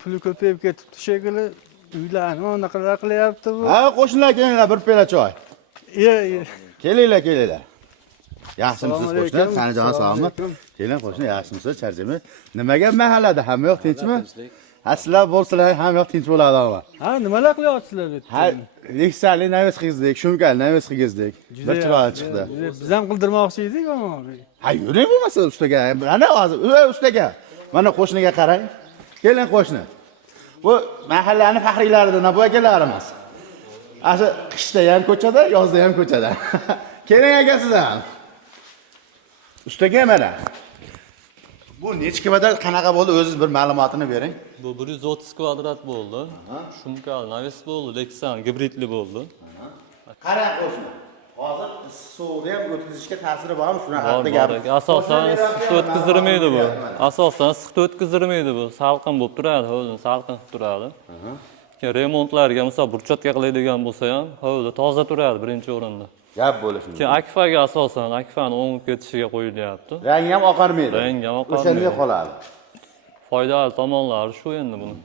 Puli ko'payib ketibdi shekilli. Uylarni anaqalar qilyapti bu. Ha, qo'shnilar kelinglar, bir piyola choy. Iya. Kelinglar. Yaxshimisiz Assalomu qo'shni? alaykum. Qani jonon Assalomu salommi? alaykum. Keling qo'shni, yaxshimisiz? Charchami? Nimaga mahallada hamma yoq tinchmi? Ha, sizlar bo'lsalar hamma yoq tinch bo'ladi ama. Ha, nimalar qilyapsizlar bu yerda? Ha, Leksali naves qildik, Shumkali naves qildik. Bir chiroyli chiqdi. Biz ham qildirmoqchi edik ama. Ha, yuring bo'lmasa ustaga. Mana hozir, ustaga. Mana qo'shniga qarang. Keling qo'shni. Bu mahallani faxriylaridan bu akalarimiz. Asha qishda ham ko'chada, yozda ham ko'chada. Keling aka siz ham. Ustaga mana. Bu necha kvadrat qanaqa bo'ldi? O'zingiz bir ma'lumotini bering. Bu 130 kvadrat bo'ldi. Shumkali naves bo'ldi, Lexan gibridli bo'ldi. Qarang qo'shni. Hozir suvni ham o'tkazishga ta'siri bormi? Shuni haqida gap. Asosan issiqda o'tkazdirmaydi bu. Asosan issiqda o'tkazdirmaydi bu. Salqin bo'lib turadi, o'zini salqin qilib turadi. Remontlarga, misol burchakka qiladigan bo'lsa ham, hovli toza turadi birinchi o'rinda. Gap bo'lishi. Keyin akfaga asosan akfani o'ngib ketishiga qo'yilyapti. Rangi ham oqarmaydi. Rangi ham oqarmaydi. O'shanday qoladi. Foydali tomonlari shu endi buni.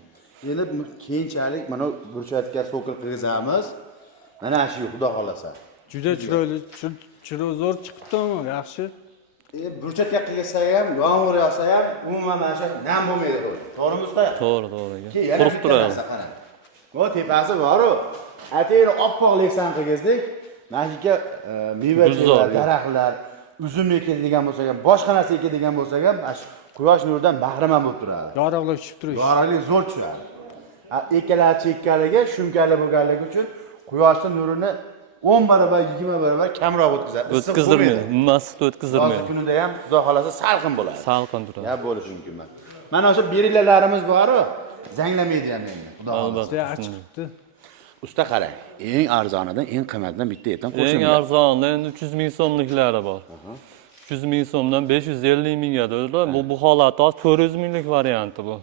Endi keyinchalik mana burchakka sokil qilgizamiz. Mana shu xudo xolasa. Juda chiroyli, zo'r chiqibdi ama, yaxshi. Burchakka qilsa ham, yomg'ir yog'sa ham, umuman mana shu nam bo'lmaydi. To'g'rimi usta? To'g'ri, aka. Quruq turadi. Bu tepasi bor-ku. Atayni oppoq leksan qilgizdik. Mana shu meva daraxtlar, uzum ekiladigan bo'lsa ham, boshqa narsa ekiladigan bo'lsa ham, quyosh nuridan bahramand bo'lib turadi. Yorug'lab tushib turadi. Yorug'lik zo'r tushadi. Ekkala chekkaliga shumkali bo'lganligi uchun quyoshning nurini 10 barobar, 20 barobar kamroq o'tkazadi. O'tkazdirmaydi. Issiqda o'tkazdirmaydi. Yoz kunida ham xudo xolasa salqin bo'ladi. Salqin turadi. Gap bo'lishi mumkin emas. Mana o'sha berilalarimiz bor-ku, zanglamaydi ham endi. Xudo xolasa. Juda chiqibdi. Usta qarang, eng arzonidan eng qimmatidan bitta aytam qo'shing. Eng arzonidan 300 ming so'mliklari bor. 300 ming so'mdan 550 mingga do'rlar. Bu holatda 400 minglik varianti bu.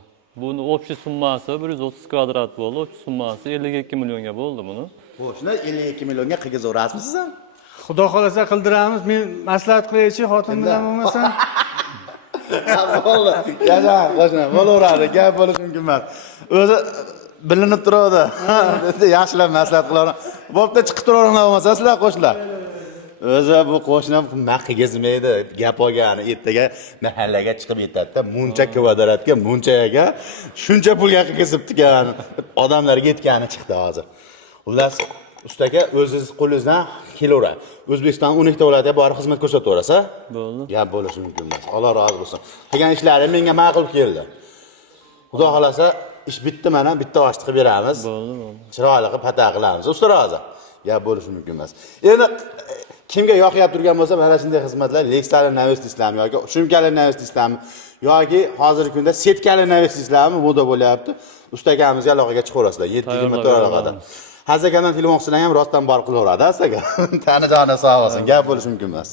Buni общий summasi 130 kvadrat bo'ldi. Общий summasi 52 millionga bo'ldi buni. Qo'shni 52 millionga qilgizorasizmi siz ham? Xudo xolasa qildiramiz. Men maslahat qilaychi, xotin bilan bo'lmasam. Bo'ldi. Yasha, qo'shni, bo'laveradi. Gap bo'lishi mumkin emas. O'zi bilinib turadi. Yaxshilab maslahat qilaman. Bo'pti, chiqib turaveringlar bo'lmasa sizlar qo'shnilar. O'zi bu qo'shni nima qilgizmaydi. Gap olgani ertaga mahallaga chiqib yetadi-da, muncha kvadratga, munchaga shuncha pulga qilgizibdi-kan. Odamlarga yetgani chiqdi hozir. Xullas, ustaga o'zingiz qo'lingizdan kelaveradi. O'zbekiston 12 ta viloyatga borib xizmat ko'rsataverasiz. Bo'ldi. Gap bo'lishi mumkin emas. Alloh rozi bo'lsin. Qilgan ishlaringiz menga ma'qul keldi. Xudo xolasa ish bitdi, mana bitta osh qilib beramiz. Bo'ldi. Chiroyli qilib pata qilamiz. Usta rozi. Gap bo'lishi mumkin emas. Endi kimga yoqyap turgan bo'lsa, mana shunday xizmatlar Lexali naves islammi yoki Shumkali naves islammi yoki hozirgi kunda setkali naves islammi moda bo'lyapti. Ustagamizga aloqaga chiqaverasizlar. 7-24 orada. Hazakandan telefon qilsang ham rostdan borib qilaveradi, asaga. Tani joni sog' bo'lsin. Gap bo'lishi mumkin emas.